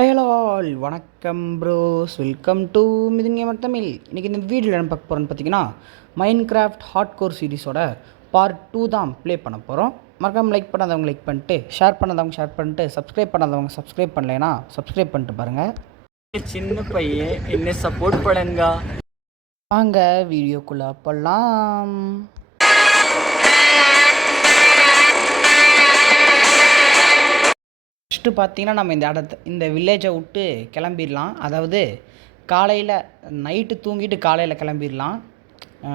Hello all வணக்கம் bros, welcome to Mithun gamer Tamil. இன்றைக்கி இந்த வீடியோவில் என்ன பார்க்க போகிறோன்னு பார்த்தீங்கன்னா, மைண்ட் கிராஃப்ட் ஹார்ட் கோர் சீரிஸோட பார்ட் 2 தான் ப்ளே பண்ண போகிறோம். மறக்காமல் லைக் பண்ணாதவங்க லைக் பண்ணிட்டு, ஷேர் பண்ணாதவங்க ஷேர் பண்ணிட்டு, சப்ஸ்கிரைப் பண்ணாதவங்க சப்ஸ்கிரைப் பண்ணலைன்னா சப்ஸ்கிரைப் பண்ணிட்டு பாருங்கள். சின்ன பையன் என்ன சப்போர்ட் பண்ணுங்க. வாங்க வீடியோக்குள்ளே போகலாம். ஃபஸ்ட்டு பார்த்தீங்கன்னா நம்ம இந்த வில்லேஜை விட்டு கிளம்பிடலாம். அதாவது காலையில் நைட்டு தூங்கிட்டு காலையில் கிளம்பிடலாம்.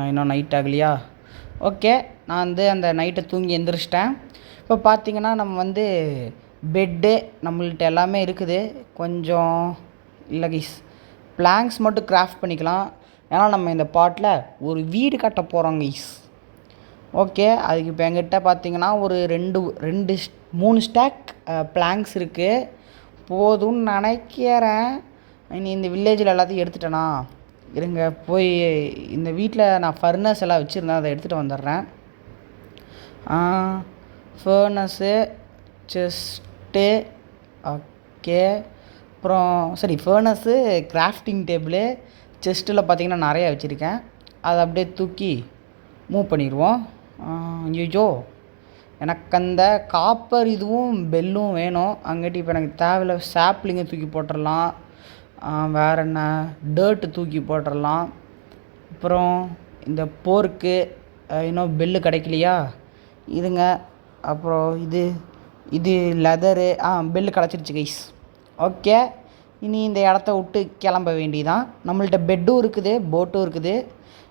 இன்னும் நைட் ஆகலையா? ஓகே, நான் அந்த நைட்டை தூங்கி எந்திரிச்சிட்டேன். இப்போ பார்த்தீங்கன்னா நம்ம பெட்டு நம்மள்கிட்ட எல்லாமே இருக்குது. கொஞ்சம் இல்லை கைஸ், பிளாங்க்ஸ் மட்டும் கிராஃப்ட் பண்ணிக்கலாம். ஏன்னா நம்ம இந்த பாட்டில் ஒரு வீடு கட்ட போகிறோம் கைஸ். ஓகே, அதுக்கு இப்போ என்கிட்ட பார்த்தீங்கன்னா ஒரு ரெண்டு 3 ஸ்டாக் பிளாங்க்ஸ் இருக்குது. போதும்னு நினைக்கிறேன். இனி இந்த வில்லேஜில் எல்லாத்தையும் எடுத்துட்டேனா, இருங்க போய் இந்த வீட்டில் நான் ஃபர்னஸ் எல்லாம் வச்சுருந்தேன், அதை எடுத்துகிட்டு வந்துடுறேன். ஃபர்னஸ்ஸு, செஸ்ட்டு, ஓகே. அப்புறம் சரி, ஃபர்னஸ்ஸு, கிராஃப்டிங் டேபிளு, செஸ்ட்டில் பார்த்திங்கன்னா நிறையா வச்சுருக்கேன். அதை அப்படியே தூக்கி மூவ் பண்ணிடுவோம். ஐயோ, எனக்கு அந்த காப்பர் இதுவும் பெல்லும் வேணும். அங்கிட்டு இப்போ எனக்கு தேவையில்ல சாப்லிங்கை தூக்கி போட்டுடலாம். வேறு என்ன, டேர்ட்டு தூக்கி போட்டுடலாம். அப்புறம் இந்த போர்க்கு இன்னும் பெல்லு கிடைக்கலையா, இதுங்க. அப்புறம் இது லெதரு, பெல்லு கிடச்சிருச்சு கைஸ். ஓகே, இனி இந்த இடத்த விட்டு கிளம்ப வேண்டியதான். நம்மள்ட்ட பெட்டும் இருக்குது, போட்டும் இருக்குது.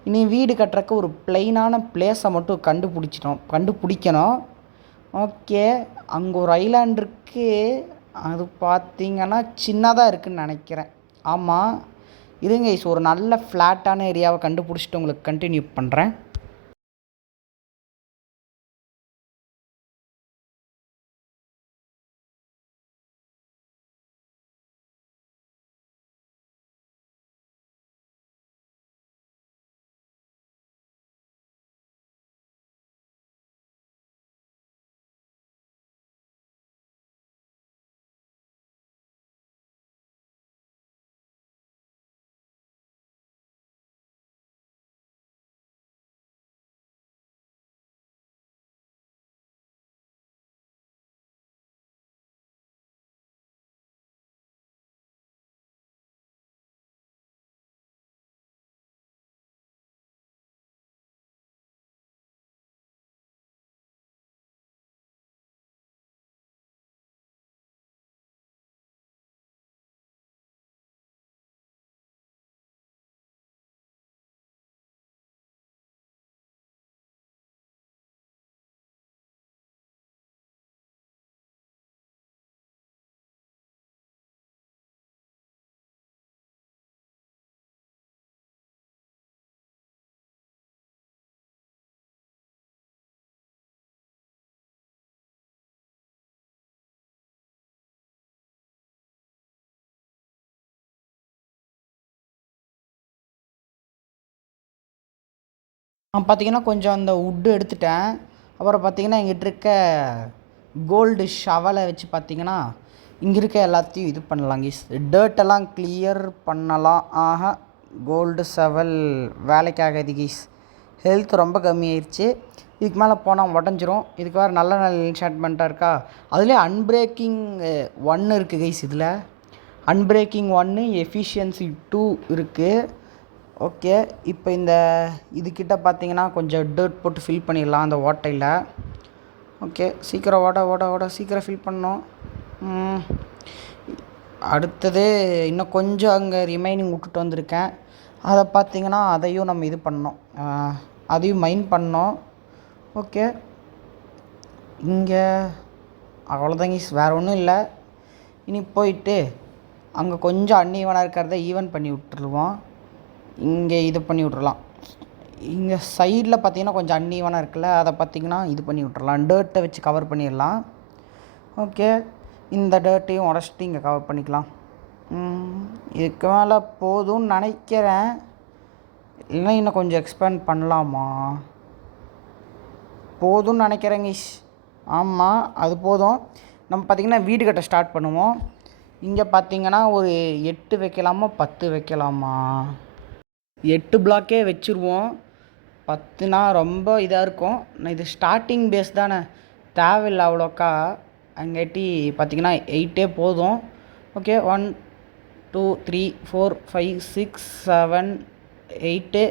இனி வீடு கட்டுறக்கு ஒரு பிளெயினான பிளேஸை மட்டும் கண்டுபிடிக்கணும். ஓகே, அங்கே ஒரு ஐலாண்ட் இருக்குது. அது பார்த்திங்கன்னா சின்னதாக இருக்குதுன்னு நினைக்கிறேன். ஆமாம், இருங்க கைஸ், ஒரு நல்ல ஃப்ளாட்டான ஏரியாவை கண்டுபிடிச்சிட்டு உங்களுக்கு கண்டினியூ பண்ணுறேன். பார்த்திங்கன்னா கொஞ்சம் அந்த வுட்டு எடுத்துட்டேன். அப்புறம் பார்த்திங்கன்னா எங்கிட்ட இருக்க கோல்டு ஷவலை வச்சு பார்த்திங்கன்னா இங்கே இருக்க எல்லாத்தையும் இது பண்ணலாம் கைஸ். டர்ட்டெல்லாம் கிளியர் பண்ணலாம். கோல்டு ஷவல் வேலைக்காகாது கைஸ். ஹெல்த் ரொம்ப கம்மியாயிடுச்சு. இதுக்கு மேலே போனால் உடஞ்சிரும். இதுக்கு வேறு நல்ல என்சான்ட்மெண்ட்டாக இருக்கா. அதுலேயே அன்பிரேக்கிங் 1 இருக்குது கைஸ். இதில் அன்பிரேக்கிங் 1, எஃபிஷியன்சி 2 இருக்குது. ஓகே, இப்போ இதுக்கிட்ட பார்த்தீங்கன்னா கொஞ்சம் டர்ட் போட்டு ஃபில் பண்ணிடலாம் அந்த ஓட்டையில். ஓகே, சீக்கிரம் ஓட சீக்கிரம் ஃபில் பண்ணோம். அடுத்தது இன்னும் கொஞ்சம் அங்கே ரிமைனிங் விட்டுட்டு வந்திருக்கேன். அதை பார்த்திங்கன்னா அதையும் நம்ம இது பண்ணோம், அதையும் மைன் பண்ணோம். ஓகே, இங்கே அவ்வளோதாங்க, வேறு ஒன்றும் இல்லை. இனி போயிட்டு அங்கே கொஞ்சம் அன்ஈவனாக இருக்கிறத ஈவன் பண்ணி விட்டுருவோம். இங்கே இது பண்ணி விட்றலாம். இங்கே சைடில் பார்த்திங்கன்னா கொஞ்சம் அன்ஈவனாக இருக்குல்ல, அதை பார்த்திங்கன்னா இது பண்ணி விட்றலாம். டர்ட்டை வச்சு கவர் பண்ணிடலாம். ஓகே, இந்த டர்ட்டையும் உடச்சிட்டு இங்கே கவர் பண்ணிக்கலாம். இதுக்கு மேலே போதும்னு நினைக்கிறேன். இல்லைன்னா இன்னும் கொஞ்சம் எக்ஸ்பேண்ட் பண்ணலாமா? போதும்னு நினைக்கிறேங்க. ஆமாம், அது போதும். நம்ம பார்த்திங்கன்னா வீடு கட்ட ஸ்டார்ட் பண்ணுவோம். இங்கே பார்த்தீங்கன்னா ஒரு 8 வைக்கலாமா 10 வைக்கலாமா? 8 பிளாக்கே வச்சுருவோம். 10னா ரொம்ப இதாக இருக்கும். நான் இது ஸ்டார்டிங் பேஸ் தானே, தேவையில்லை அவ்வளோக்கா. அங்கேட்டி பார்த்தீங்கன்னா 8 போதும். ஓகே, 1 2 3 4 5 6 7 8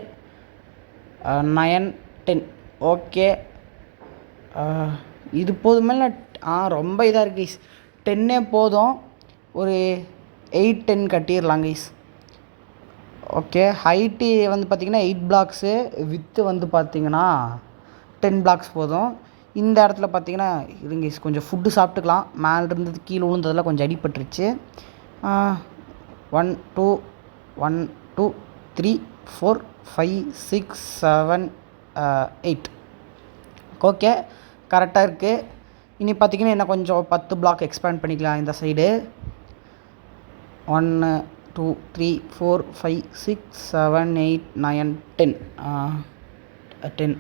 9 10. ஓகே, இது போதுமே. ரொம்ப இதாக இருக்குது கைஸ். 10 போதும். ஒரு 8 10 கட்டிடலாம் கைஸ். ஓகே, ஹைட்டு வந்து பார்த்திங்கன்னா 8 பிளாக்ஸு, வித்து வந்து பார்த்திங்கன்னா 10 பிளாக்ஸ் போதும். இந்த இடத்துல பார்த்திங்கன்னா இருங்க கைஸ், கொஞ்சம் ஃபுட்டு சாப்பிட்டுக்கலாம். மேலே இருந்தது கீழே விழுந்ததெல்லாம் கொஞ்சம் அடிபட்டுருச்சு. 1 2 1 2 3 4 5 6 7 8. ஓகே, கரெக்டாக இருக்குது. இனி பார்த்திங்கன்னா என்ன கொஞ்சம் 10 பிளாக் எக்ஸ்பேண்ட் பண்ணிக்கலாம் இந்த சைடு. 1 2 3 4 5 6 7 8 9 10. 10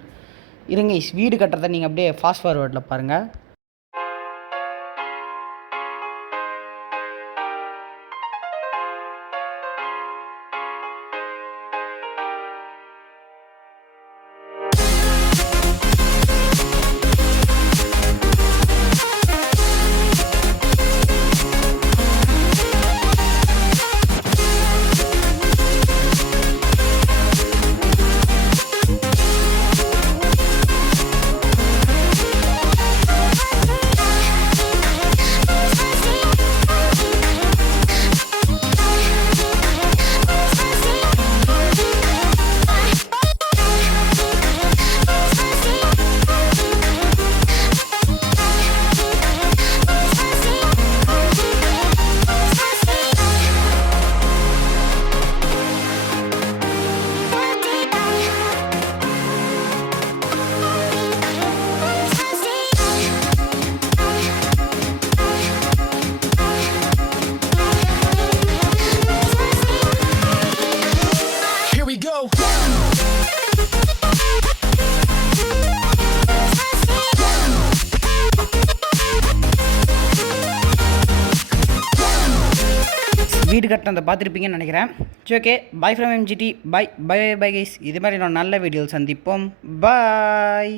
இருங்க. வீடு கட்டுறதை நீங்கள் அப்படியே ஃபாஸ்ட் ஃபார்வேர்டில் பாருங்கள். வீடு கட்டினதை பார்த்துருப்பீங்கன்னு நினைக்கிறேன். சரி, okay, bye from MGT. Bye bye bye guys. இது மாதிரி நான் நல்ல வீடியோவில் சந்திப்போம். பாய்.